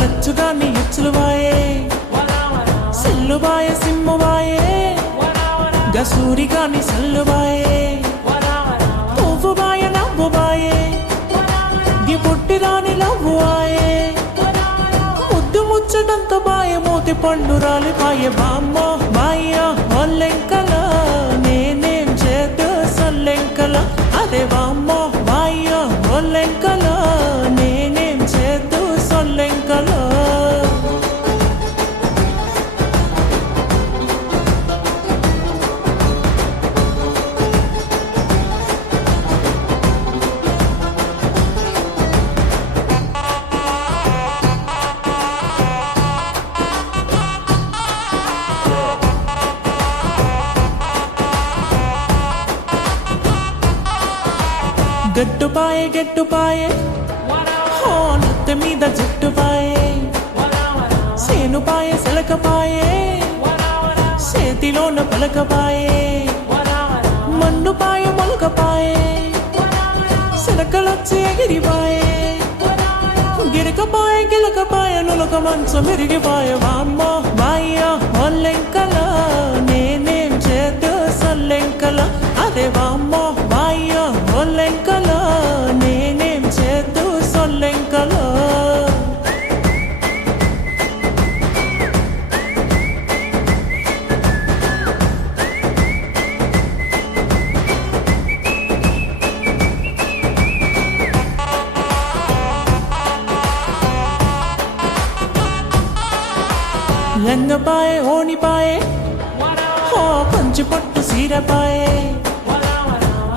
లచ్చుగాని ఎచ్చులువాయే సెల్లుబాయే సిమ్మువాయే గసూరిగాని సల్లువాయే పువ్వుబాయ నవ్వుబాయే గి పుట్టిరాని లవ్వువాయే ముద్దు ముచ్చటంత బాయ మూతి పండు రాలిపాయే బామ్మ బాయ్య ఒల్లెంకల నేనేం చేద్దు సొల్లెంకల అదే బామ్మ బాయ్య ఒల్లెంకల నేనేం చేద్దు సొల్లెంకల గట్టుపాయే హో నెత్తి మీద జుట్టుపాయే సేనుపాయే సెలకపాయే చేతిలోన పలకపాయే మన్నుపాయే మొలకపాయే సిలకలొచ్చి ఎగిరిపాయే గిరకపాయే గిలకపాయే నులక మంచం మెరిగిపాయే వామ్మ బాయ్య ఒల్లెంకల నేనేం చేద్దు సొల్లెంకల అదే వామ్మ బాయ్య ఒల్లెంకల నేనేం చేద్దు సొల్లెంకల లంగపాయే ఓనిపాయే హో పంచి పట్టు సీరపాయే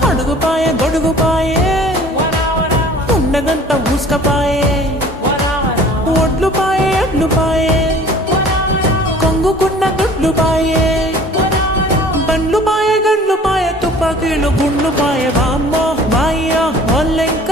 అడుగుపాయే గొడుగుపాయే ఉండగంట ఊసుకపాయే ఒడ్లుపాయే ఎడ్లుపాయే కొంగుకున్న గుడ్లుపాయే బండ్లుపాయే గండ్లుపాయే తుపాకీలు గుండ్లుపాయే బామ్మ బాయ్య ఒల్లెంక